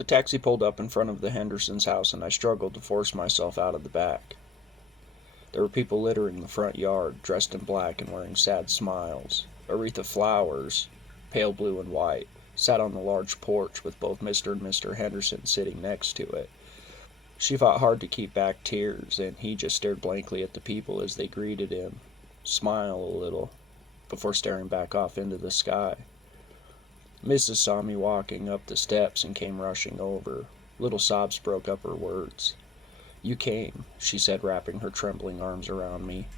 The taxi pulled up in front of the Hendersons' house, and I struggled to force myself out of the back. There were people littering the front yard, dressed in black and wearing sad smiles. A wreath of flowers, pale blue and white, sat on the large porch with both Mr. and Mr. Henderson sitting next to it. She fought hard to keep back tears, and he just stared blankly at the people as they greeted him, smiled a little, before staring back off into the sky. Mrs. saw me walking up the steps and came rushing over. Little sobs broke up her words. "You came," she said, wrapping her trembling arms around me.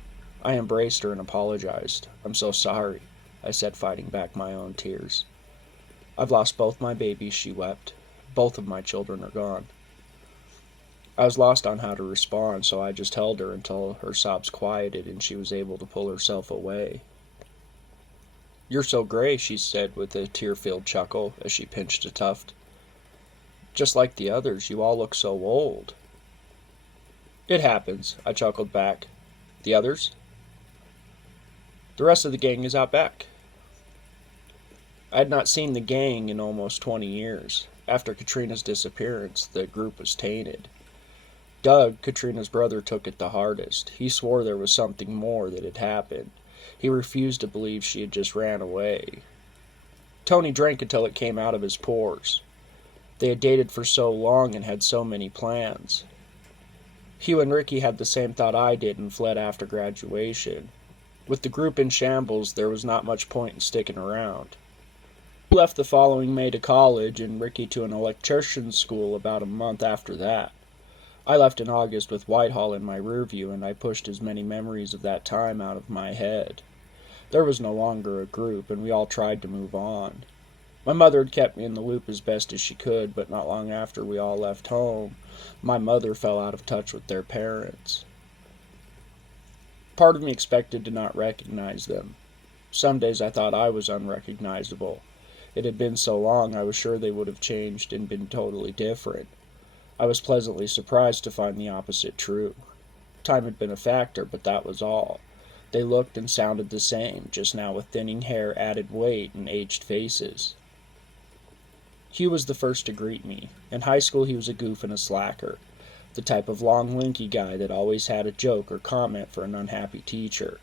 I embraced her and apologized. "I'm so sorry," I said, fighting back my own tears. "I've lost both my babies," she wept. "Both of my children are gone." I was lost on how to respond, so I just held her until her sobs quieted and she was able to pull herself away. "You're so gray," she said with a tear-filled chuckle as she pinched a tuft. "Just like the others, you all look so old." "It happens," I chuckled back. "The others?" "The rest of the gang is out back." I had not seen the gang in almost 20 years. After Katrina's disappearance, the group was tainted. Doug, Katrina's brother, took it the hardest. He swore there was something more that had happened. He refused to believe she had just ran away. Tony drank until it came out of his pores. They had dated for so long and had so many plans. Hugh and Ricky had the same thought I did and fled after graduation. With the group in shambles, there was not much point in sticking around. He left the following May to college, and Ricky to an electrician's school about a month after that. I left in August with Whitehall in my rearview, and I pushed as many memories of that time out of my head. There was no longer a group, and we all tried to move on. My mother had kept me in the loop as best as she could, but not long after we all left home, my mother fell out of touch with their parents. Part of me expected to not recognize them. Some days I thought I was unrecognizable. It had been so long I was sure they would have changed and been totally different. I was pleasantly surprised to find the opposite true. Time had been a factor, but that was all. They looked and sounded the same, just now with thinning hair, added weight, and aged faces. Hugh was the first to greet me. In high school he was a goof and a slacker, the type of long, lanky guy that always had a joke or comment for an unhappy teacher.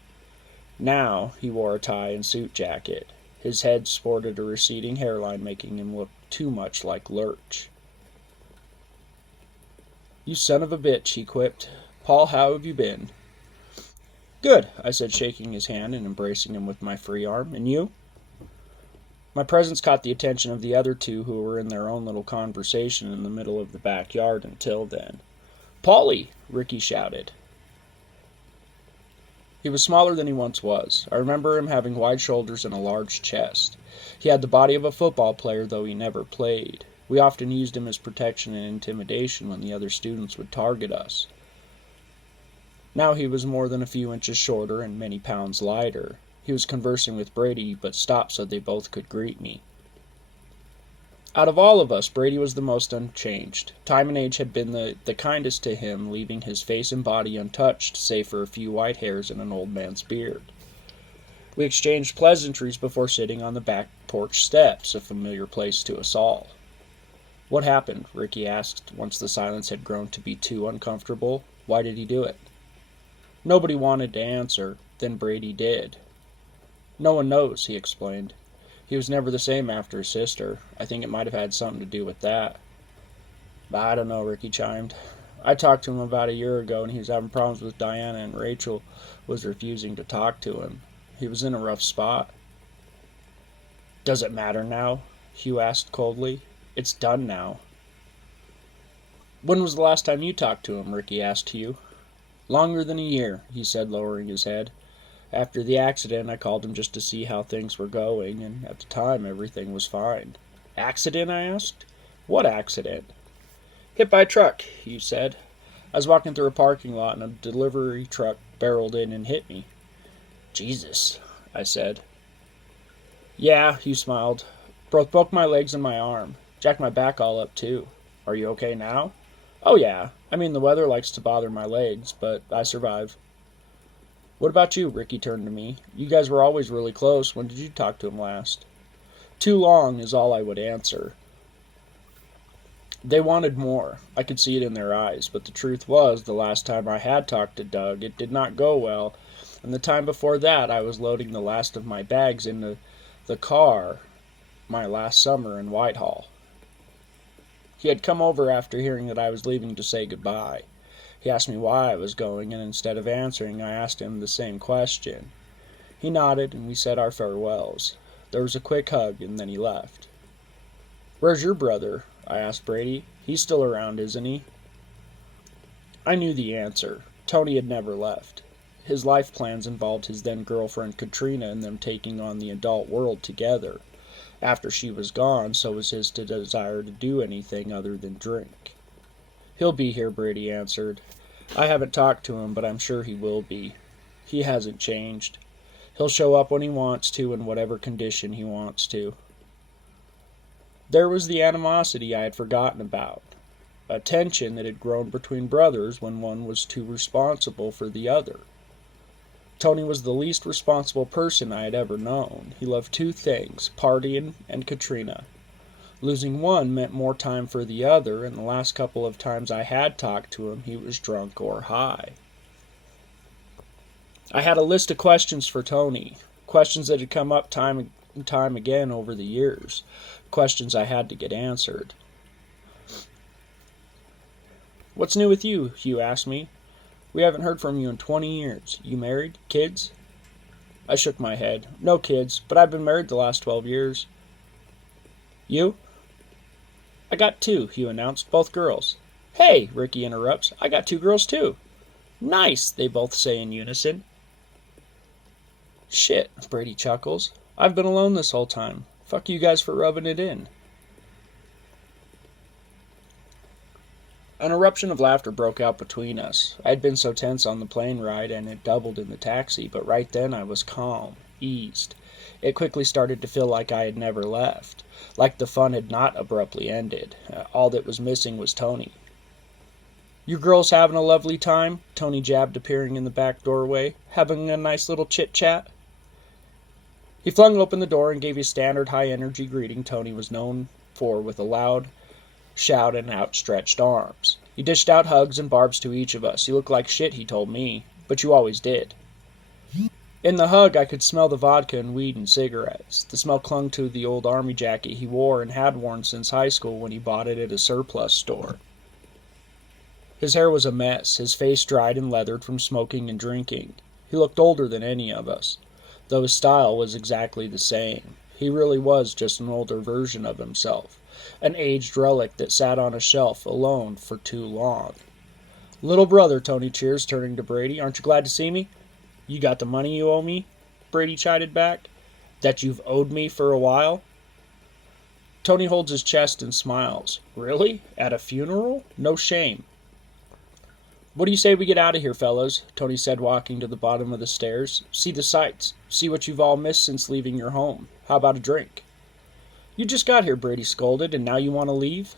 Now he wore a tie and suit jacket. His head sported a receding hairline, making him look too much like Lurch. "You son of a bitch," he quipped. "Paul, how have you been?" "Good," I said, shaking his hand and embracing him with my free arm. "And you?" My presence caught the attention of the other two, who were in their own little conversation in the middle of the backyard until then. "Paulie!" Ricky shouted. He was smaller than he once was. I remember him having wide shoulders and a large chest. He had the body of a football player, though he never played. We often used him as protection and intimidation when the other students would target us. Now he was more than a few inches shorter and many pounds lighter. He was conversing with Brady, but stopped so they both could greet me. Out of all of us, Brady was the most unchanged. Time and age had been the kindest to him, leaving his face and body untouched, save for a few white hairs and an old man's beard. We exchanged pleasantries before sitting on the back porch steps, a familiar place to us all. "What happened?" Ricky asked, once the silence had grown to be too uncomfortable. "Why did he do it?" Nobody wanted to answer. Then Brady did. "No one knows," he explained. "He was never the same after his sister. I think it might have had something to do with that." "I don't know," Ricky chimed. "I talked to him about a year ago, and he was having problems with Diana, and Rachel was refusing to talk to him. He was in a rough spot." "Does it matter now?" Hugh asked coldly. "It's done now." "When was the last time you talked to him?" Ricky asked Hugh. "Longer than a year," he said, lowering his head. "After the accident, I called him just to see how things were going, and at the time, everything was fine." "Accident?" I asked. "What accident?" "Hit by a truck," Hugh said. "I was walking through a parking lot, and a delivery truck barreled in and hit me." "Jesus," I said. "Yeah," Hugh smiled. "Broke my legs and my arm. Jacked my back all up, too." "Are you okay now?" "Oh, yeah. I mean, the weather likes to bother my legs, but I survive." "What about you?" Ricky turned to me. "You guys were always really close. When did you talk to him last?" "Too long," is all I would answer. They wanted more. I could see it in their eyes, but the truth was, the last time I had talked to Doug, it did not go well, and the time before that I was loading the last of my bags into the car my last summer in Whitehall. He had come over after hearing that I was leaving to say goodbye. He asked me why I was going, and instead of answering, I asked him the same question. He nodded, and we said our farewells. There was a quick hug, and then he left. "Where's your brother?" I asked Brady. "He's still around, isn't he?" I knew the answer. Tony had never left. His life plans involved his then-girlfriend Katrina and them taking on the adult world together. After she was gone, so was his desire to do anything other than drink. "He'll be here," Brady answered. "I haven't talked to him, but I'm sure he will be. He hasn't changed. He'll show up when he wants to, in whatever condition he wants to." There was the animosity I had forgotten about, a tension that had grown between brothers when one was too responsible for the other. Tony was the least responsible person I had ever known. He loved two things, partying and Katrina. Losing one meant more time for the other, and the last couple of times I had talked to him, he was drunk or high. I had a list of questions for Tony, questions that had come up time and time again over the years, questions I had to get answered. "What's new with you?" Hugh asked me. "We haven't heard from you in 20 years. You married? Kids?" I shook my head. "No kids, but I've been married the last 12 years. You?" "I got two," Hugh announced, "both girls." "Hey," Ricky interrupts, "I got two girls too." "Nice," they both say in unison. "Shit," Brady chuckles. "I've been alone this whole time. Fuck you guys for rubbing it in." An eruption of laughter broke out between us. I had been so tense on the plane ride, and it doubled in the taxi, but right then I was calm, eased. It quickly started to feel like I had never left, like the fun had not abruptly ended. All that was missing was Tony. "You girls having a lovely time?" Tony jabbed, appearing in the back doorway. "Having a nice little chit-chat?" He flung open the door and gave his standard high-energy greeting Tony was known for with a loud shout and outstretched arms. He dished out hugs and barbs to each of us. "You look like shit," he told me, "but you always did." In the hug, I could smell the vodka and weed and cigarettes. The smell clung to the old army jacket he wore and had worn since high school when he bought it at a surplus store. His hair was a mess, his face dried and leathered from smoking and drinking. He looked older than any of us, though his style was exactly the same. He really was just an older version of himself, an aged relic that sat on a shelf alone for too long. "Little brother," Tony cheers, turning to Brady, "aren't you glad to see me?" "You got the money you owe me?" Brady chided back. "That you've owed me for a while?" Tony holds his chest and smiles. "Really? At a funeral? No shame." "What do you say we get out of here, fellas?" Tony said, walking to the bottom of the stairs. "See the sights. See what you've all missed since leaving your home. How about a drink?" "You just got here," Brady scolded, "and now you want to leave?"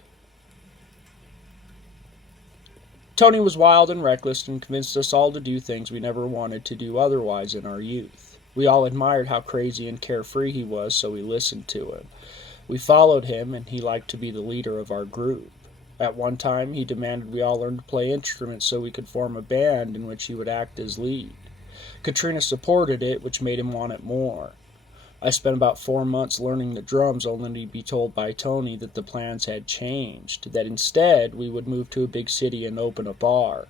Tony was wild and reckless and convinced us all to do things we never wanted to do otherwise in our youth. We all admired how crazy and carefree he was, so we listened to him. We followed him, and he liked to be the leader of our group. At one time, he demanded we all learn to play instruments so we could form a band in which he would act as lead. Katrina supported it, which made him want it more. I spent about 4 months learning the drums, only to be told by Tony that the plans had changed, that instead we would move to a big city and open a bar.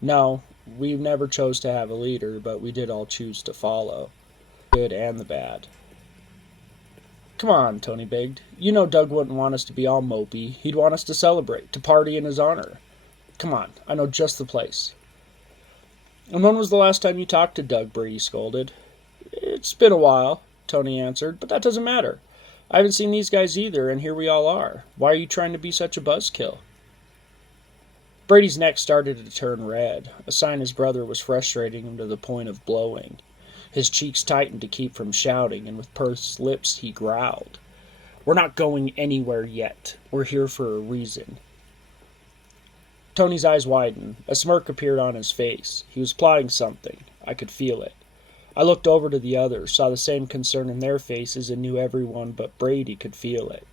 No, we never chose to have a leader, but we did all choose to follow, the good and the bad. "Come on," Tony begged. "You know Doug wouldn't want us to be all mopey. He'd want us to celebrate, to party in his honor. Come on, I know just the place." "And when was the last time you talked to Doug?" Brady scolded. "It's been a while," Tony answered, "but that doesn't matter. I haven't seen these guys either, and here we all are. Why are you trying to be such a buzzkill?" Brady's neck started to turn red, a sign his brother was frustrating him to the point of blowing. His cheeks tightened to keep from shouting, and with pursed lips he growled, "We're not going anywhere yet. We're here for a reason." Tony's eyes widened. A smirk appeared on his face. He was plotting something. I could feel it. I looked over to the others, saw the same concern in their faces, and knew everyone but Brady could feel it.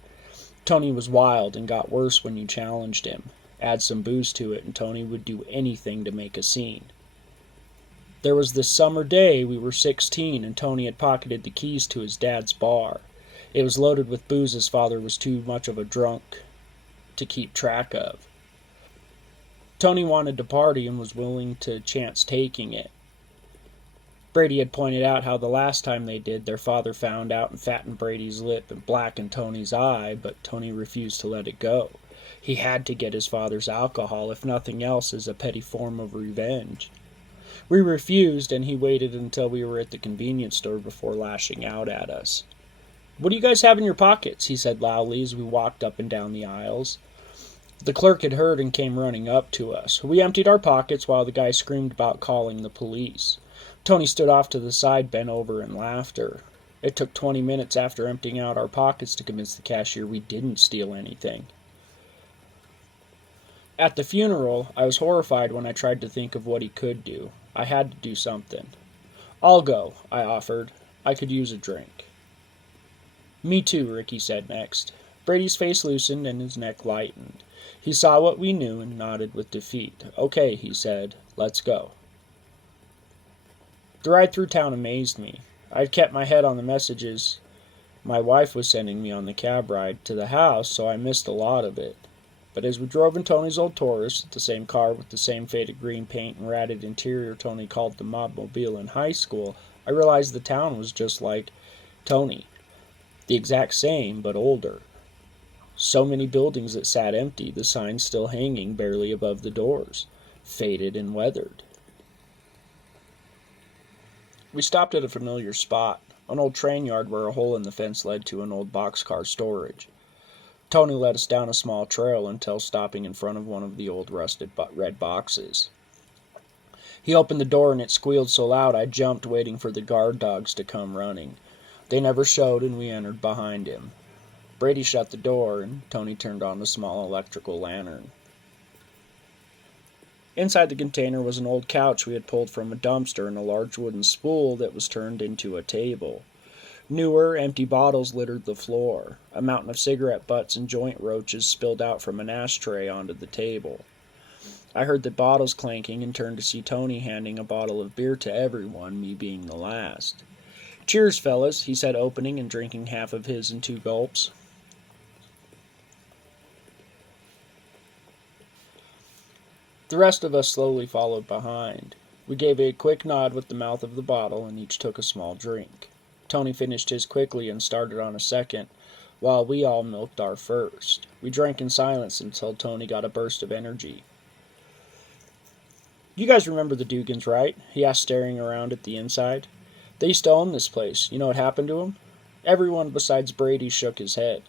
Tony was wild and got worse when you challenged him. Add some booze to it and Tony would do anything to make a scene. There was this summer day we were 16 and Tony had pocketed the keys to his dad's bar. It was loaded with booze his father was too much of a drunk to keep track of. Tony wanted to party and was willing to chance taking it. Brady had pointed out how the last time they did, their father found out and fattened Brady's lip and blackened Tony's eye, but Tony refused to let it go. He had to get his father's alcohol, if nothing else, as a petty form of revenge. We refused, and he waited until we were at the convenience store before lashing out at us. "What do you guys have in your pockets?" he said loudly as we walked up and down the aisles. The clerk had heard and came running up to us. We emptied our pockets while the guy screamed about calling the police. Tony stood off to the side, bent over in laughter. It took 20 minutes after emptying out our pockets to convince the cashier we didn't steal anything. At the funeral, I was horrified when I tried to think of what he could do. I had to do something. "I'll go," I offered. "I could use a drink." "Me too," Ricky said next. Brady's face loosened and his neck lightened. He saw what we knew and nodded with defeat. "Okay," he said. "Let's go." The ride through town amazed me. I had kept my head on the messages my wife was sending me on the cab ride to the house, so I missed a lot of it. But as we drove in Tony's old Taurus, the same car with the same faded green paint and ratted interior Tony called the Mobmobile in high school, I realized the town was just like Tony. The exact same, but older. So many buildings that sat empty, the signs still hanging barely above the doors, faded and weathered. We stopped at a familiar spot, an old train yard where a hole in the fence led to an old boxcar storage. Tony led us down a small trail until stopping in front of one of the old rusted red boxes. He opened the door and it squealed so loud I jumped, waiting for the guard dogs to come running. They never showed and we entered behind him. Brady shut the door and Tony turned on the small electrical lantern. Inside the container was an old couch we had pulled from a dumpster and a large wooden spool that was turned into a table. Newer, empty bottles littered the floor. A mountain of cigarette butts and joint roaches spilled out from an ashtray onto the table. I heard the bottles clanking and turned to see Tony handing a bottle of beer to everyone, me being the last. "Cheers, fellas," he said, opening and drinking half of his in 2 gulps. The rest of us slowly followed behind. We gave a quick nod with the mouth of the bottle and each took a small drink. Tony finished his quickly and started on a second, while we all milked our first. We drank in silence until Tony got a burst of energy. "You guys remember the Dugans, right?" he asked, staring around at the inside. "They used to own this place. You know what happened to them?" Everyone besides Brady shook his head.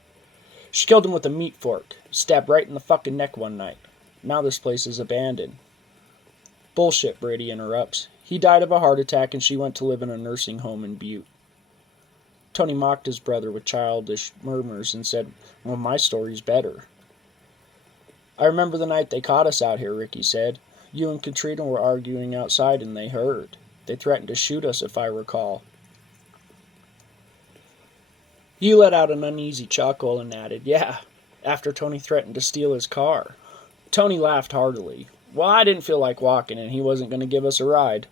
"She killed him with a meat fork. Stabbed right in the fucking neck one night. Now this place is abandoned." "Bullshit," Brady interrupts. "He died of a heart attack and she went to live in a nursing home in Butte." Tony mocked his brother with childish murmurs and said, "Well, my story's better." "I remember the night they caught us out here," Ricky said. "You and Katrina were arguing outside and they heard. They threatened to shoot us, if I recall." You let out an uneasy chuckle and added, "Yeah, after Tony threatened to steal his car." Tony laughed heartily. "Well, I didn't feel like walking and he wasn't going to give us a ride."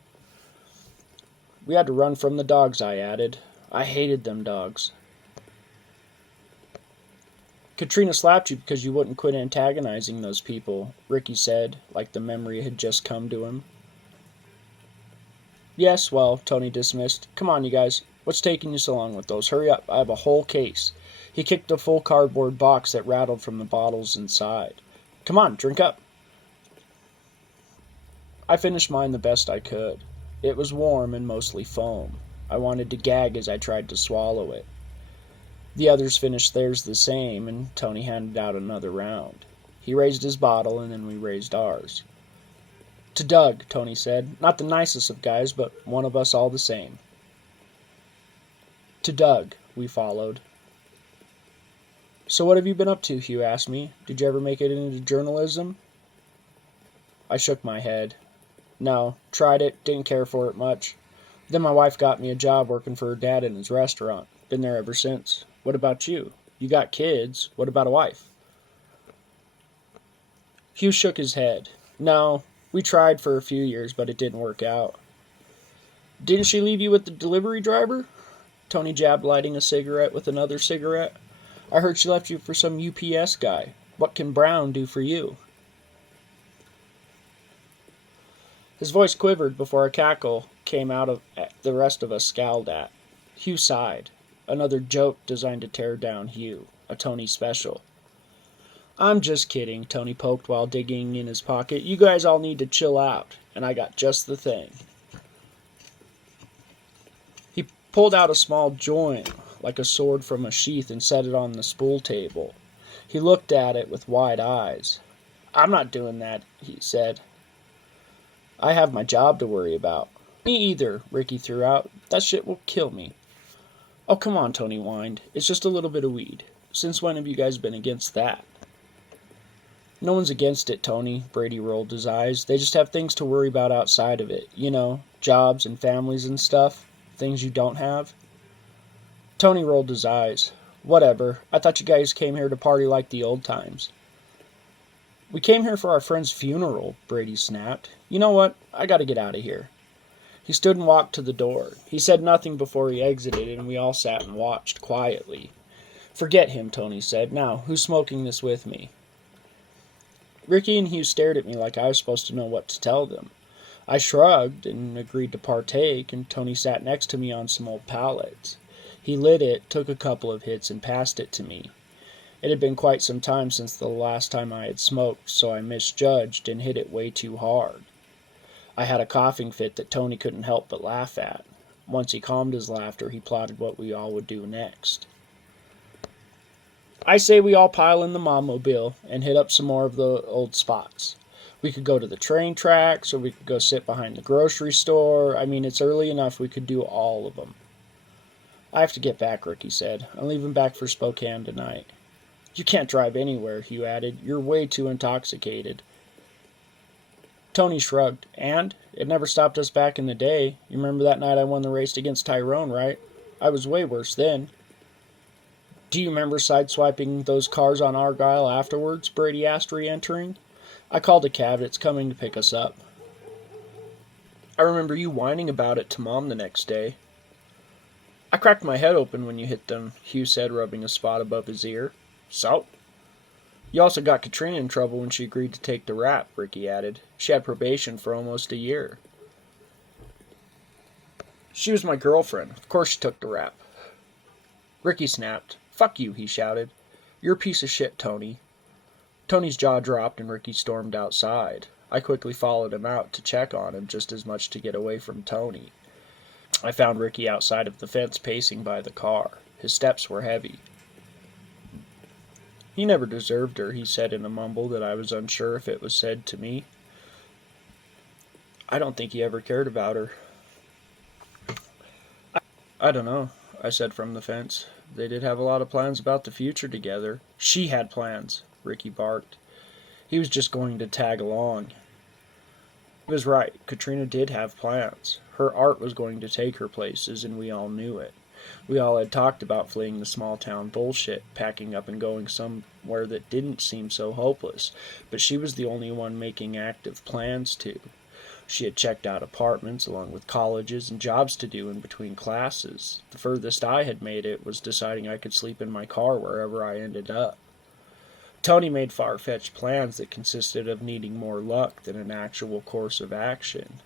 "We had to run from the dogs," I added. "I hated them dogs." "Katrina slapped you because you wouldn't quit antagonizing those people," Ricky said, like the memory had just come to him. "Yes, well," Tony dismissed. "Come on, you guys. What's taking you so long with those? Hurry up, I have a whole case." He kicked a full cardboard box that rattled from the bottles inside. "Come on, drink up." I finished mine the best I could. It was warm and mostly foam. I wanted to gag as I tried to swallow it. The others finished theirs the same, and Tony handed out another round. He raised his bottle, and then we raised ours. "To Doug," Tony said. "Not the nicest of guys, but one of us all the same." "To Doug," we followed. "So what have you been up to?" Hugh asked me. "Did you ever make it into journalism?" I shook my head. "No, tried it, didn't care for it much. Then my wife got me a job working for her dad in his restaurant. Been there ever since. What about you? You got kids. What about a wife? Hugh shook his head. No, we tried for a few years, but it didn't work out. Didn't she leave you with the delivery driver? Tony jabbed, lighting a cigarette with another cigarette. I heard she left you for some UPS guy. What can Brown do for you? His voice quivered before a cackle came out of the rest of us scowled at. Hugh sighed. Another joke designed to tear down Hugh. A Tony special. I'm just kidding, Tony poked while digging in his pocket. You guys all need to chill out, and I got just the thing. He pulled out a small joint, like a sword from a sheath, and set it on the spool table. He looked at it with wide eyes. I'm not doing that, he said. I have my job to worry about. Me either, Ricky threw out. That shit will kill me. Oh, come on, Tony whined. It's just a little bit of weed. Since when have you guys been against that? No one's against it, Tony, Brady rolled his eyes. They just have things to worry about outside of it. You know, jobs and families and stuff. Things you don't have. Tony rolled his eyes. Whatever. I thought you guys came here to party like the old times. We came here for our friend's funeral, Brady snapped. You know what? I gotta get out of here. He stood and walked to the door. He said nothing before he exited, and we all sat and watched quietly. Forget him, Tony said. Now, who's smoking this with me? Ricky and Hugh stared at me like I was supposed to know what to tell them. I shrugged and agreed to partake, and Tony sat next to me on some old pallets. He lit it, took a couple of hits, and passed it to me. It had been quite some time since the last time I had smoked, so I misjudged and hit it way too hard. I had a coughing fit that Tony couldn't help but laugh at. Once he calmed his laughter, he plotted what we all would do next. I say we all pile in the Mom-mobile and hit up some more of the old spots. We could go to the train tracks, or we could go sit behind the grocery store. I mean, it's early enough we could do all of them. I have to get back, Ricky said. I'm leaving back for Spokane tonight. You can't drive anywhere, Hugh added. You're way too intoxicated. Tony shrugged. And? It never stopped us back in the day. You remember that night I won the race against Tyrone, right? I was way worse then. Do you remember sideswiping those cars on Argyle afterwards? Brady asked, re-entering. I called a cab. It's coming to pick us up. I remember you whining about it to Mom the next day. I cracked my head open when you hit them, Hugh said, rubbing a spot above his ear. So? You also got Katrina in trouble when she agreed to take the rap, Ricky added. She had probation for almost a year. She was my girlfriend. Of course she took the rap. Ricky snapped. Fuck you, he shouted. You're a piece of shit, Tony. Tony's jaw dropped and Ricky stormed outside. I quickly followed him out to check on him, just as much to get away from Tony. I found Ricky outside of the fence pacing by the car. His steps were heavy. He never deserved her, he said in a mumble that I was unsure if it was said to me. I don't think he ever cared about her. I don't know, I said from the fence. They did have a lot of plans about the future together. She had plans, Ricky barked. He was just going to tag along. He was right. Katrina did have plans. Her art was going to take her places, and we all knew it. We all had talked about fleeing the small-town bullshit, packing up and going somewhere that didn't seem so hopeless, but she was the only one making active plans to. She had checked out apartments, along with colleges and jobs to do in between classes. The furthest I had made it was deciding I could sleep in my car wherever I ended up. Tony made far-fetched plans that consisted of needing more luck than an actual course of action.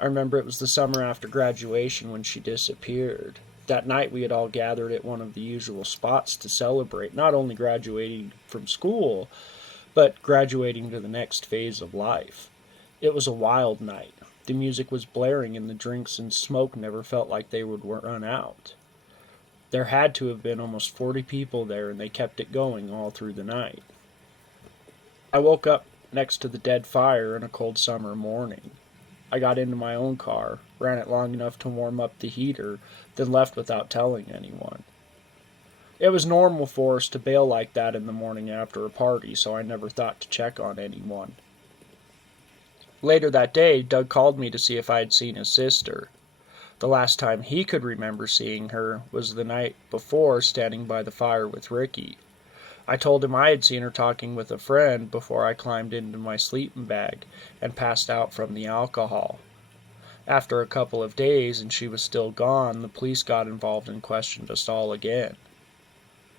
I remember it was the summer after graduation when she disappeared. That night we had all gathered at one of the usual spots to celebrate not only graduating from school, but graduating to the next phase of life. It was a wild night. The music was blaring and the drinks and smoke never felt like they would run out. There had to have been almost 40 people there, and they kept it going all through the night. I woke up next to the dead fire in a cold summer morning. I got into my own car, ran it long enough to warm up the heater, then left without telling anyone. It was normal for us to bail like that in the morning after a party, so I never thought to check on anyone. Later that day, Doug called me to see if I had seen his sister. The last time he could remember seeing her was the night before, standing by the fire with Ricky. I told him I had seen her talking with a friend before I climbed into my sleeping bag and passed out from the alcohol. After a couple of days and she was still gone, the police got involved and questioned us all again.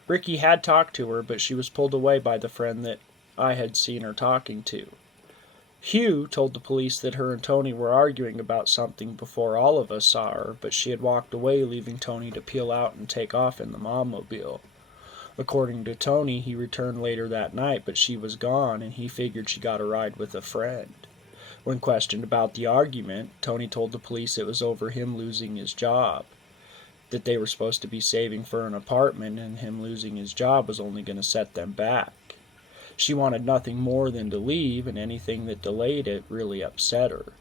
Ricky had talked to her, but she was pulled away by the friend that I had seen her talking to. Hugh told the police that her and Tony were arguing about something before all of us saw her, but she had walked away, leaving Tony to peel out and take off in the Mommobile. According to Tony, he returned later that night, but she was gone, and he figured she got a ride with a friend. When questioned about the argument, Tony told the police it was over him losing his job, that they were supposed to be saving for an apartment, and him losing his job was only going to set them back. She wanted nothing more than to leave, and anything that delayed it really upset her.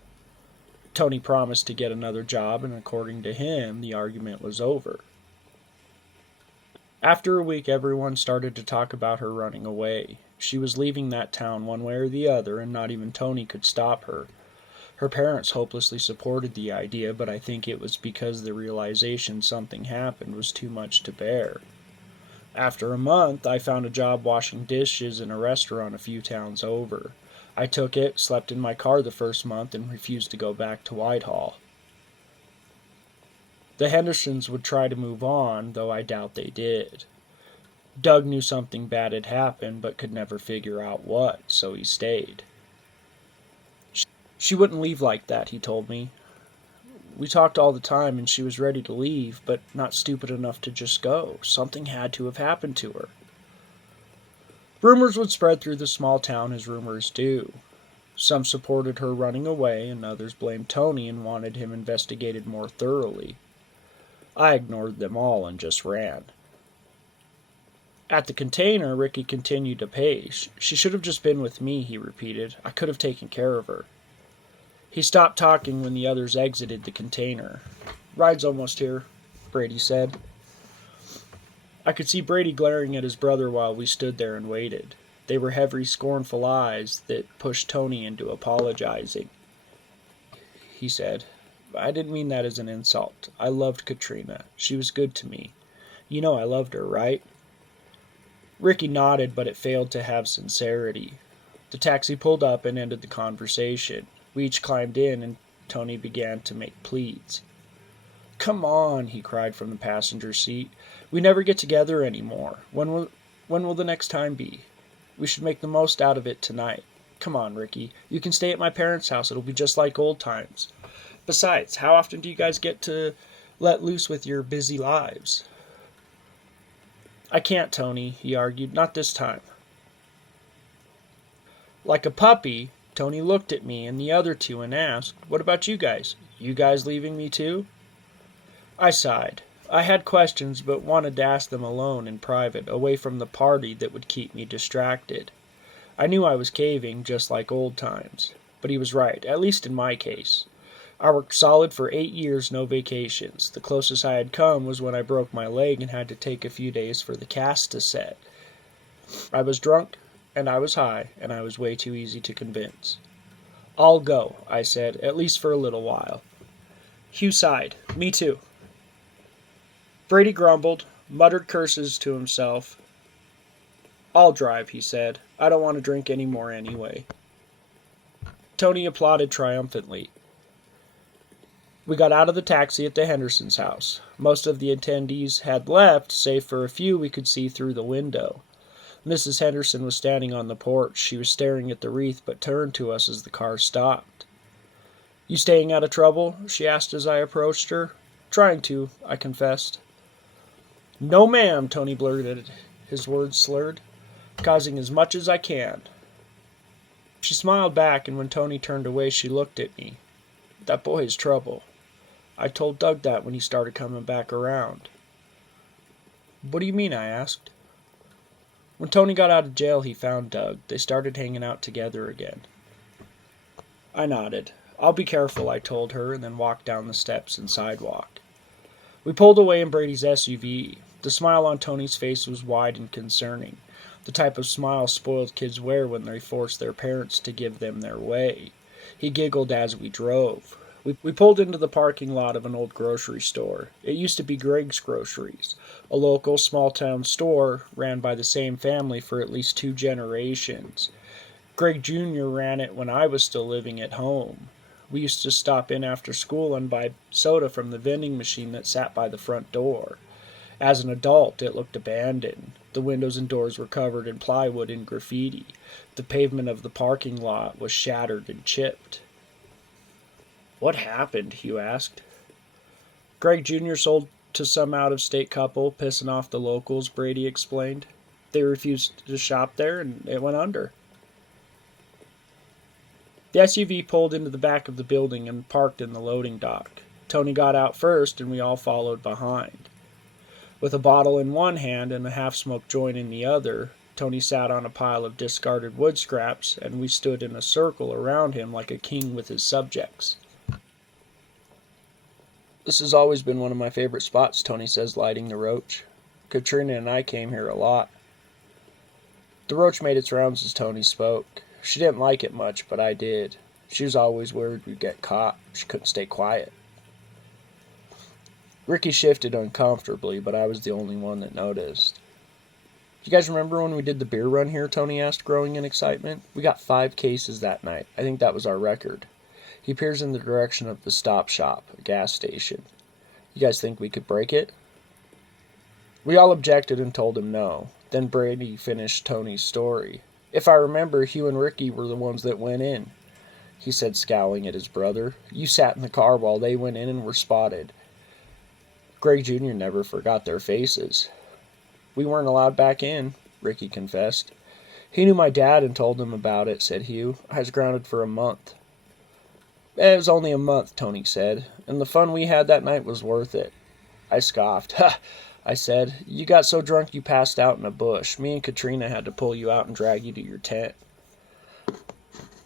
Tony promised to get another job, and according to him, the argument was over. After a week, everyone started to talk about her running away. She was leaving that town one way or the other, and not even Tony could stop her. Her parents hopelessly supported the idea, but I think it was because the realization something happened was too much to bear. After a month, I found a job washing dishes in a restaurant a few towns over. I took it, slept in my car the first month, and refused to go back to Whitehall. The Hendersons would try to move on, though I doubt they did. Doug knew something bad had happened, but could never figure out what, so he stayed. She wouldn't leave like that, he told me. We talked all the time, and she was ready to leave, but not stupid enough to just go. Something had to have happened to her. Rumors would spread through the small town as rumors do. Some supported her running away, and others blamed Tony and wanted him investigated more thoroughly. I ignored them all and just ran. At the container, Ricky continued to pace. She should have just been with me, he repeated. I could have taken care of her. He stopped talking when the others exited the container. Ride's almost here, Brady said. I could see Brady glaring at his brother while we stood there and waited. They were heavy, scornful eyes that pushed Tony into apologizing. He said, I didn't mean that as an insult. I loved Katrina. She was good to me. You know I loved her, right? Ricky nodded, but it failed to have sincerity. The taxi pulled up and ended the conversation. We each climbed in, and Tony began to make pleads. Come on, he cried from the passenger seat. We never get together anymore. When will the next time be? We should make the most out of it tonight. Come on, Ricky. You can stay at my parents' house. It'll be just like old times. Besides, how often do you guys get to let loose with your busy lives? I can't, Tony, he argued. Not this time. Like a puppy, Tony looked at me and the other two and asked, What about you guys? You guys leaving me too? I sighed. I had questions, but wanted to ask them alone in private, away from the party that would keep me distracted. I knew I was caving, just like old times. But he was right, at least in my case. I worked solid for 8 years, no vacations. The closest I had come was when I broke my leg and had to take a few days for the cast to set. I was drunk, and I was high, and I was way too easy to convince. I'll go, I said, at least for a little while. Hugh sighed. Me too. Brady grumbled, muttered curses to himself. I'll drive, he said. I don't want to drink any more anyway. Tony applauded triumphantly. We got out of the taxi at the Hendersons' house. Most of the attendees had left, save for a few we could see through the window. Mrs. Henderson was standing on the porch. She was staring at the wreath, but turned to us as the car stopped. You staying out of trouble? She asked as I approached her. Trying to, I confessed. No, ma'am, Tony blurted, his words slurred. Causing as much as I can. She smiled back, and when Tony turned away, she looked at me. That boy is trouble. I told Doug that when he started coming back around. What do you mean? I asked. When Tony got out of jail, he found Doug. They started hanging out together again. I nodded. I'll be careful, I told her, and then walked down the steps and sidewalk. We pulled away in Brady's SUV. The smile on Tony's face was wide and concerning, the type of smile spoiled kids wear when they force their parents to give them their way. He giggled as we drove. We pulled into the parking lot of an old grocery store. It used to be Greg's Groceries, a local small town store ran by the same family for at least 2 generations. Greg Jr. ran it when I was still living at home. We used to stop in after school and buy soda from the vending machine that sat by the front door. As an adult, it looked abandoned. The windows and doors were covered in plywood and graffiti. The pavement of the parking lot was shattered and chipped. "What happened?" Hugh asked. "Greg Jr. sold to some out-of-state couple, pissing off the locals," Brady explained. "They refused to shop there, and it went under." The SUV pulled into the back of the building and parked in the loading dock. Tony got out first, and we all followed behind. With a bottle in one hand and a half-smoked joint in the other, Tony sat on a pile of discarded wood scraps, and we stood in a circle around him like a king with his subjects. "This has always been one of my favorite spots," Tony says, lighting the roach. "Katrina and I came here a lot." The roach made its rounds as Tony spoke. She didn't like it much, but I did. She was always worried we'd get caught. She couldn't stay quiet. Ricky shifted uncomfortably, but I was the only one that noticed. "You guys remember when we did the beer run here?" Tony asked, growing in excitement. "We got 5 cases that night. I think that was our record." He peers in the direction of the Stop Shop, a gas station. "You guys think we could break it?" We all objected and told him no. Then Brady finished Tony's story. "If I remember, Hugh and Ricky were the ones that went in," he said, scowling at his brother. "You sat in the car while they went in and were spotted." Greg Jr. never forgot their faces. "We weren't allowed back in," Ricky confessed. "He knew my dad and told him about it," said Hugh. "I was grounded for a month." "It was only a month," Tony said, "and the fun we had that night was worth it." I scoffed. "Ha!" I said. "You got so drunk you passed out in a bush. Me and Katrina had to pull you out and drag you to your tent."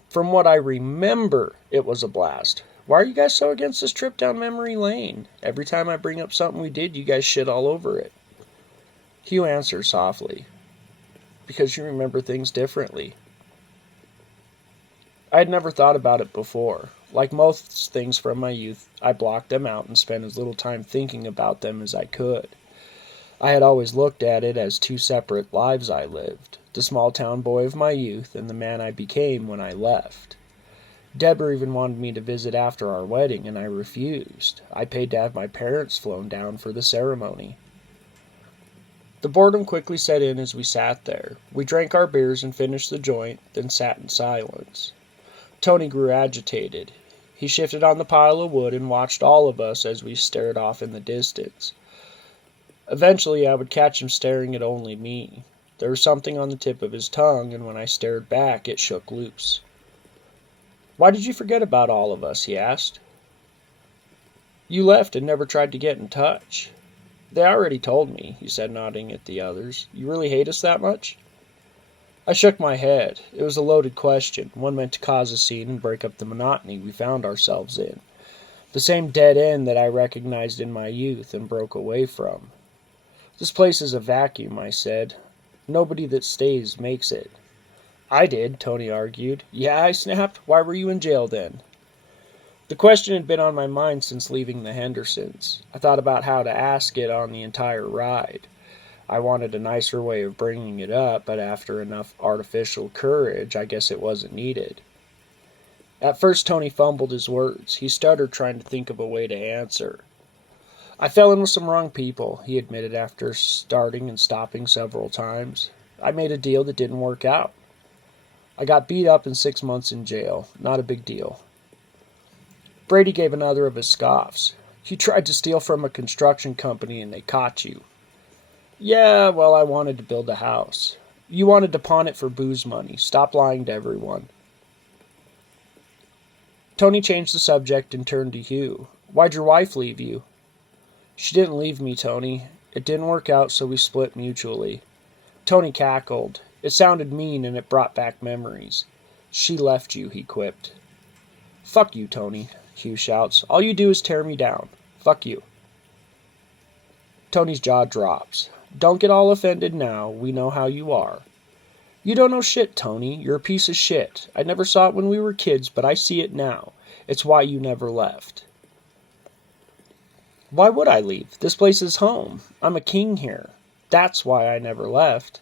"From what I remember, it was a blast. Why are you guys so against this trip down memory lane? Every time I bring up something we did, you guys shit all over it." Hugh answered softly. "Because you remember things differently." I had never thought about it before. Like most things from my youth, I blocked them out and spent as little time thinking about them as I could. I had always looked at it as 2 separate lives I lived, the small-town boy of my youth and the man I became when I left. Deborah even wanted me to visit after our wedding, and I refused. I paid to have my parents flown down for the ceremony. The boredom quickly set in as we sat there. We drank our beers and finished the joint, then sat in silence. Tony grew agitated. He shifted on the pile of wood and watched all of us as we stared off in the distance. Eventually, I would catch him staring at only me. There was something on the tip of his tongue, and when I stared back, it shook loose. "Why did you forget about all of us?" he asked. "You left and never tried to get in touch." "They already told me," he said, nodding at the others. "You really hate us that much?" I shook my head. It was a loaded question, one meant to cause a scene and break up the monotony we found ourselves in. The same dead end that I recognized in my youth and broke away from. "This place is a vacuum," I said. "Nobody that stays makes it." "I did," Tony argued. "Yeah," I snapped. "Why were you in jail then?" The question had been on my mind since leaving the Hendersons. I thought about how to ask it on the entire ride. I wanted a nicer way of bringing it up, but after enough artificial courage, I guess it wasn't needed. At first, Tony fumbled his words. He stuttered, trying to think of a way to answer. "I fell in with some wrong people," he admitted after starting and stopping several times. "I made a deal that didn't work out. I got beat up and 6 months in jail. Not a big deal." Brady gave another of his scoffs. "You tried to steal from a construction company and they caught you." "Yeah, well, I wanted to build a house." "You wanted to pawn it for booze money. Stop lying to everyone." Tony changed the subject and turned to Hugh. "Why'd your wife leave you?" "She didn't leave me, Tony. It didn't work out, so we split mutually." Tony cackled. It sounded mean, and it brought back memories. "She left you," he quipped. "Fuck you, Tony," Hugh shouts. "All you do is tear me down. Fuck you." Tony's jaw drops. "Don't get all offended now. We know how you are." "You don't know shit, Tony. You're a piece of shit. I never saw it when we were kids, but I see it now. It's why you never left. Why would I leave? This place is home. I'm a king here. That's why I never left.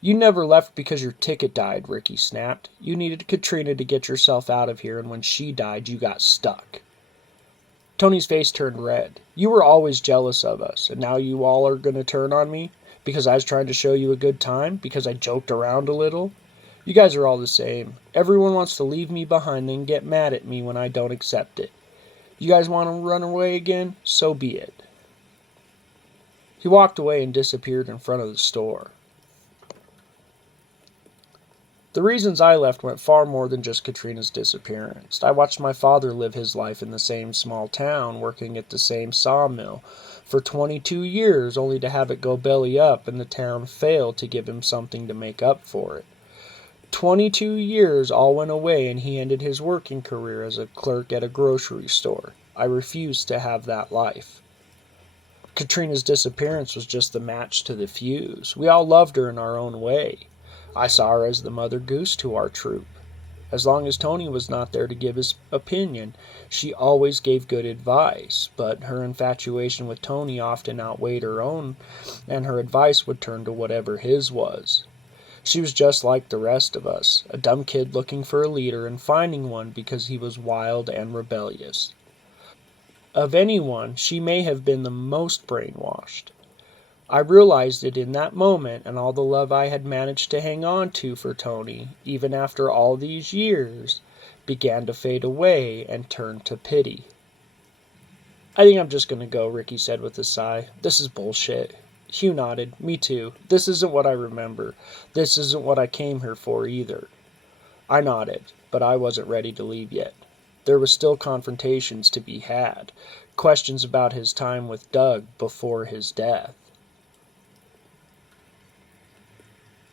You never left because your ticket died, Ricky snapped. You needed Katrina to get yourself out of here, and when she died, you got stuck. Tony's face turned red. You were always jealous of us, and now you all are going to turn on me? Because I was trying to show you a good time? Because I joked around a little? You guys are all the same. Everyone wants to leave me behind and get mad at me when I don't accept it. You guys want to run away again? So be it. He walked away and disappeared in front of the store. The reasons I left went far more than just Katrina's disappearance. I watched my father live his life in the same small town, working at the same sawmill for 22 years, only to have it go belly up and the town fail to give him something to make up for it. 22 years all went away and he ended his working career as a clerk at a grocery store. I refused to have that life. Katrina's disappearance was just the match to the fuse. We all loved her in our own way. I saw her as the mother goose to our troop. As long as Tony was not there to give his opinion, she always gave good advice, but her infatuation with Tony often outweighed her own, and her advice would turn to whatever his was. She was just like the rest of us, a dumb kid looking for a leader and finding one because he was wild and rebellious. Of anyone, she may have been the most brainwashed. I realized it in that moment, and all the love I had managed to hang on to for Tony, even after all these years, began to fade away and turn to pity. I think I'm just going to go, Ricky said with a sigh. This is bullshit. Hugh nodded. Me too. This isn't what I remember. This isn't what I came here for either. I nodded, but I wasn't ready to leave yet. There were still confrontations to be had, questions about his time with Doug before his death.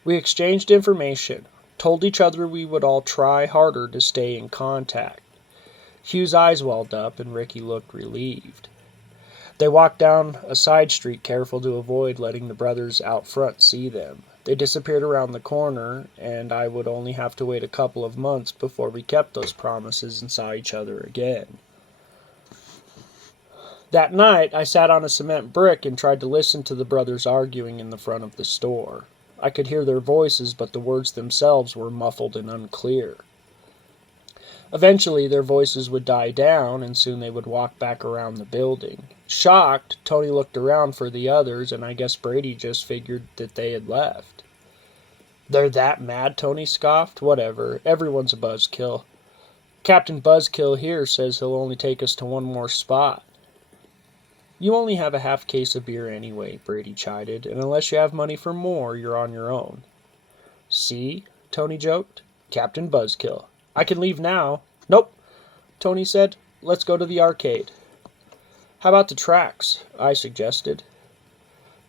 We exchanged information, told each other we would all try harder to stay in contact. Hugh's eyes welled up and Ricky looked relieved. They walked down a side street, careful to avoid letting the brothers out front see them. They disappeared around the corner, and I would only have to wait a couple of months before we kept those promises and saw each other again. That night, I sat on a cement brick and tried to listen to the brothers arguing in the front of the store. I could hear their voices, but the words themselves were muffled and unclear. Eventually, their voices would die down, and soon they would walk back around the building. Shocked, Tony looked around for the others, and I guess Brady just figured that they had left. They're that mad, Tony scoffed. Whatever, everyone's a buzzkill. Captain Buzzkill here says he'll only take us to one more spot. You only have a half case of beer anyway, Brady chided, and unless you have money for more, you're on your own. See? Tony joked. Captain Buzzkill. I can leave now. Nope, Tony said. Let's go to the arcade. How about the tracks? I suggested.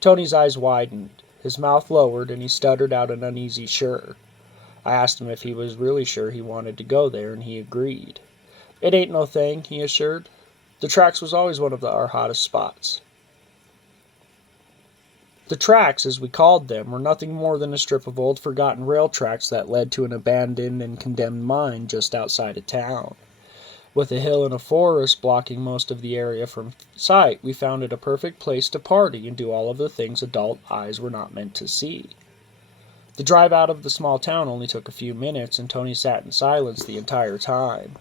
Tony's eyes widened. His mouth lowered, and he stuttered out an uneasy sure. I asked him if he was really sure he wanted to go there, and he agreed. It ain't no thing, he assured. The tracks was always one of our hottest spots. The tracks, as we called them, were nothing more than a strip of old forgotten rail tracks that led to an abandoned and condemned mine just outside of town. With a hill and a forest blocking most of the area from sight, we found it a perfect place to party and do all of the things adult eyes were not meant to see. The drive out of the small town only took a few minutes, and Tony sat in silence the entire time.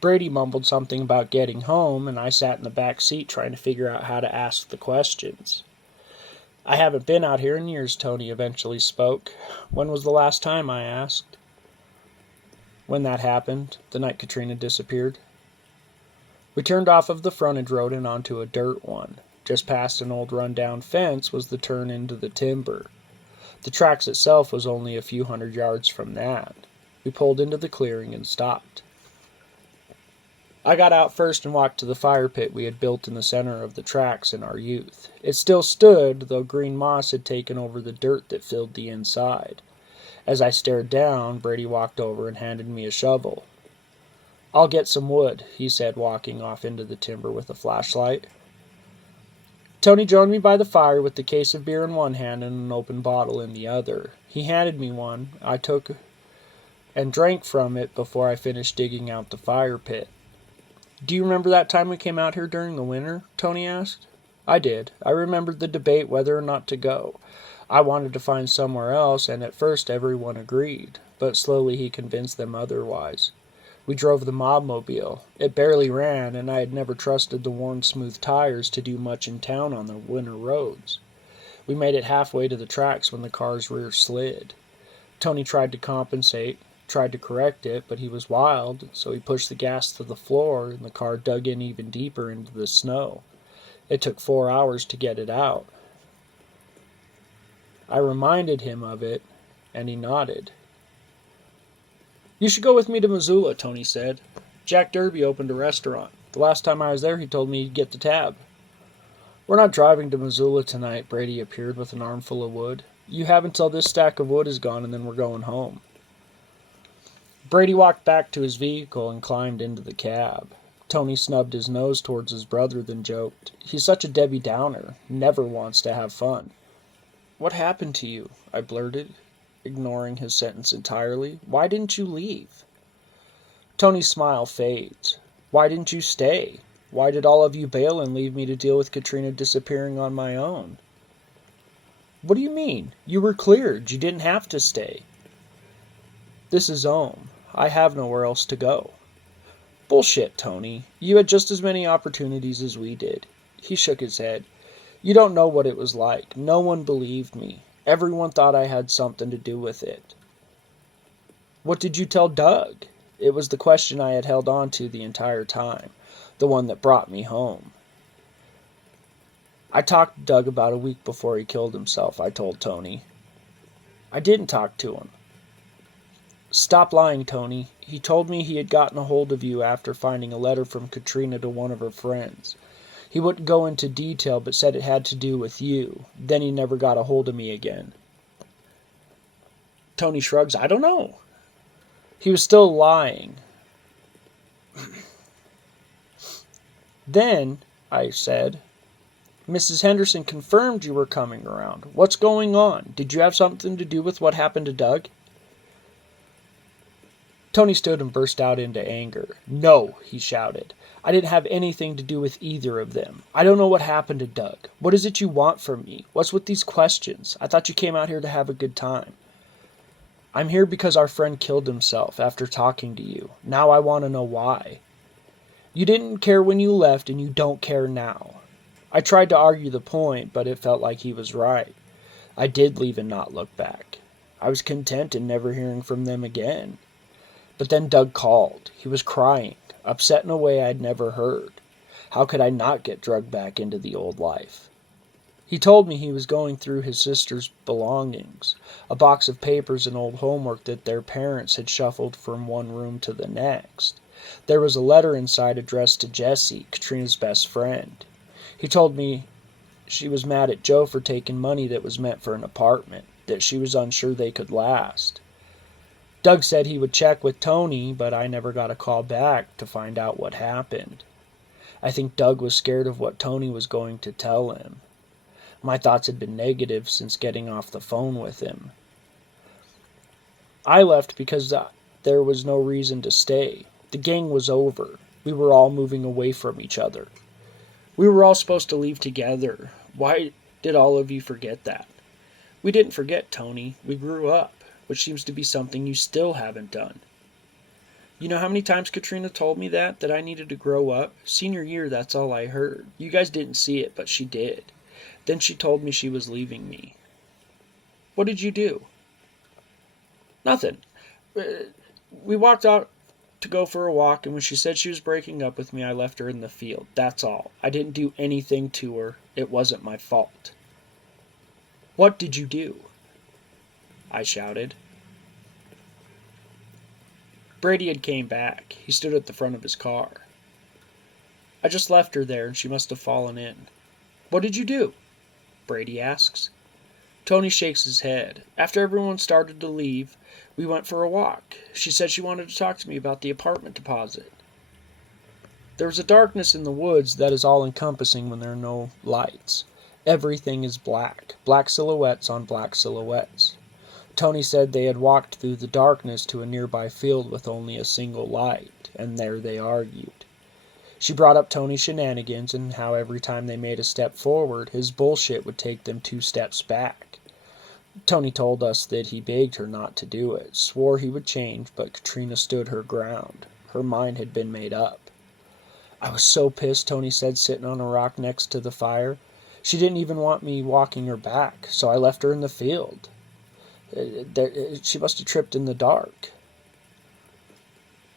Brady mumbled something about getting home, and I sat in the back seat trying to figure out how to ask the questions. I haven't been out here in years, Tony eventually spoke. When was the last time, I asked. When that happened, the night Katrina disappeared. We turned off of the frontage road and onto a dirt one. Just past an old run-down fence was the turn into the timber. The tracks itself was only a few 100 yards from that. We pulled into the clearing and stopped. I got out first and walked to the fire pit we had built in the center of the tracks in our youth. It still stood, though green moss had taken over the dirt that filled the inside. As I stared down, Brady walked over and handed me a shovel. I'll get some wood, he said, walking off into the timber with a flashlight. Tony joined me by the fire with the case of beer in one hand and an open bottle in the other. He handed me one. I took and drank from it before I finished digging out the fire pit. "Do you remember that time we came out here during the winter?" Tony asked. I did. I remembered the debate whether or not to go. I wanted to find somewhere else, and at first everyone agreed, but slowly he convinced them otherwise. We drove the mobmobile. It barely ran, and I had never trusted the worn smooth tires to do much in town on the winter roads. We made it halfway to the tracks when the car's rear slid. Tony tried to compensate, tried to correct it, but he was wild, so he pushed the gas to the floor, and the car dug in even deeper into the snow. It took 4 hours to get it out. I reminded him of it, and he nodded. "You should go with me to Missoula," Tony said. "Jack Derby opened a restaurant. The last time I was there, he told me he'd get the tab." "We're not driving to Missoula tonight," Brady appeared with an armful of wood. "You have until this stack of wood is gone, and then we're going home." Brady walked back to his vehicle and climbed into the cab. Tony snubbed his nose towards his brother, then joked, "He's such a Debbie Downer. Never wants to have fun." "What happened to you?" I blurted, ignoring his sentence entirely. "Why didn't you leave?" Tony's smile fades. "Why didn't you stay? Why did all of you bail and leave me to deal with Katrina disappearing on my own?" "What do you mean? You were cleared. You didn't have to stay." "This is home. I have nowhere else to go." "Bullshit, Tony. You had just as many opportunities as we did." He shook his head. "You don't know what it was like. No one believed me. Everyone thought I had something to do with it." "What did you tell Doug?" It was the question I had held on to the entire time, the one that brought me home. "I talked to Doug about a week before he killed himself," I told Tony. "I didn't talk to him." "Stop lying, Tony. He told me he had gotten a hold of you after finding a letter from Katrina to one of her friends. He wouldn't go into detail, but said it had to do with you. Then he never got a hold of me again." Tony shrugs. "I don't know." "He was still lying." "Then," I said, "Mrs. Henderson confirmed you were coming around. What's going on? Did you have something to do with what happened to Doug?" Tony stood and burst out into anger. "No," he shouted. "I didn't have anything to do with either of them. I don't know what happened to Doug. What is it you want from me? What's with these questions? I thought you came out here to have a good time." "I'm here because our friend killed himself after talking to you. Now I want to know why." "You didn't care when you left, and you don't care now." I tried to argue the point, but it felt like he was right. I did leave and not look back. I was content in never hearing from them again. But then Doug called. He was crying, upset in a way I'd never heard. How could I not get drugged back into the old life? He told me he was going through his sister's belongings, a box of papers and old homework that their parents had shuffled from one room to the next. There was a letter inside addressed to Jessie, Katrina's best friend. He told me she was mad at Joe for taking money that was meant for an apartment, that she was unsure they could last. Doug said he would check with Tony, but I never got a call back to find out what happened. I think Doug was scared of what Tony was going to tell him. My thoughts had been negative since getting off the phone with him. I left because there was no reason to stay. The gang was over. We were all moving away from each other. We were all supposed to leave together. Why did all of you forget that? We didn't forget, Tony. We grew up, which seems to be something you still haven't done. You know how many times Katrina told me that I needed to grow up? Senior year, that's all I heard. You guys didn't see it, but she did. Then she told me she was leaving me. What did you do? Nothing. We walked out to go for a walk, and when she said she was breaking up with me, I left her in the field. That's all. I didn't do anything to her. It wasn't my fault. What did you do? I shouted. Brady had came back. He stood at the front of his car. I just left her there, and she must have fallen in. What did you do? Brady asks. Tony shakes his head. After everyone started to leave, we went for a walk. She said she wanted to talk to me about the apartment deposit. There was a darkness in the woods that is all-encompassing when there are no lights. Everything is black. Black silhouettes on black silhouettes. Tony said they had walked through the darkness to a nearby field with only a single light, and there they argued. She brought up Tony's shenanigans and how every time they made a step forward, his bullshit would take them 2 steps back. Tony told us that he begged her not to do it, swore he would change, but Katrina stood her ground. Her mind had been made up. I was so pissed, Tony said, sitting on a rock next to the fire. She didn't even want me walking her back, so I left her in the field. She must have tripped in the dark.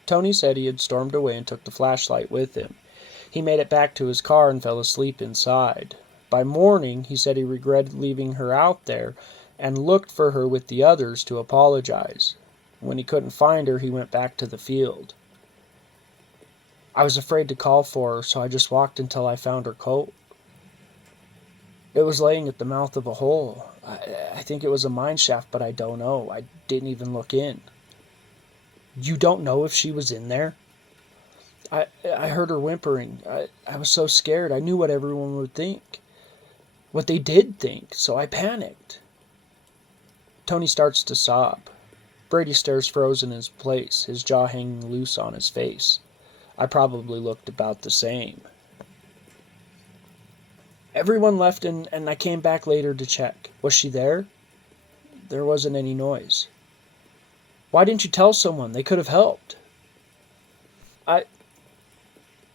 Tony said he had stormed away and took the flashlight with him. He made it back to his car and fell asleep inside. By morning, he said he regretted leaving her out there and looked for her with the others to apologize. When he couldn't find her, he went back to the field. I was afraid to call for her, so I just walked until I found her coat. It was laying at the mouth of a hole. I think it was a mine shaft, but I don't know. I didn't even look in. You don't know if she was in there? I heard her whimpering. I was so scared. I knew what everyone would think. What they did think, so I panicked. Tony starts to sob. Brady stares frozen in his place, his jaw hanging loose on his face. I probably looked about the same. Everyone left and I came back later to check. Was she there? There wasn't any noise. Why didn't you tell someone? They could have helped. I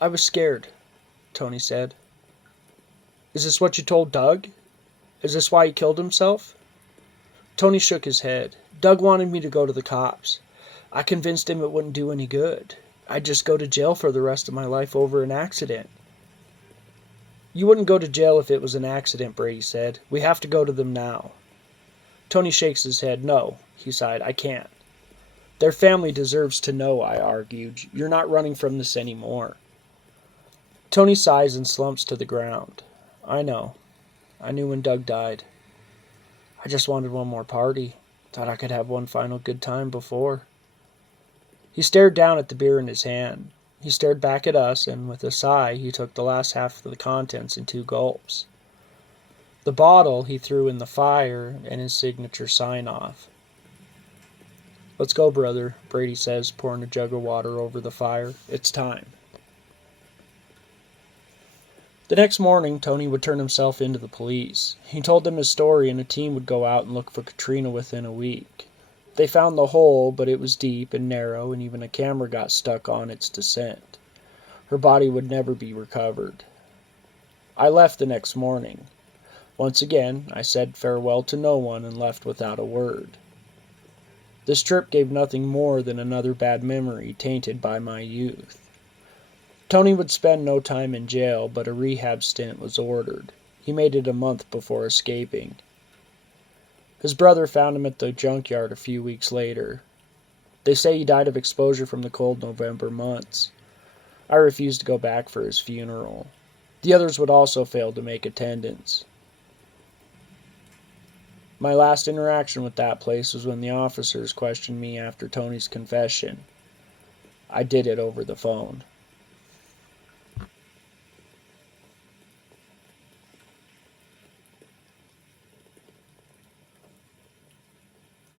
was scared, Tony said. Is this what you told Doug? Is this why he killed himself? Tony shook his head. Doug wanted me to go to the cops. I convinced him it wouldn't do any good. I'd just go to jail for the rest of my life over an accident. You wouldn't go to jail if it was an accident, Brady said. We have to go to them now. Tony shakes his head. No, he sighed. I can't. Their family deserves to know, I argued. You're not running from this anymore. Tony sighs and slumps to the ground. I know. I knew when Doug died. I just wanted one more party. Thought I could have one final good time before. He stared down at the beer in his hand. He stared back at us, and with a sigh, he took the last half of the contents in 2 gulps. The bottle he threw in the fire, and his signature sign-off. Let's go, brother, Brady says, pouring a jug of water over the fire. It's time. The next morning, Tony would turn himself into the police. He told them his story, and a team would go out and look for Katrina within a week. They found the hole, but it was deep and narrow, and even a camera got stuck on its descent. Her body would never be recovered. I left the next morning. Once again, I said farewell to no one and left without a word. This trip gave nothing more than another bad memory tainted by my youth. Tony would spend no time in jail, but a rehab stint was ordered. He made it a month before escaping. His brother found him at the junkyard a few weeks later. They say he died of exposure from the cold November months. I refused to go back for his funeral. The others would also fail to make attendance. My last interaction with that place was when the officers questioned me after Tony's confession. I did it over the phone.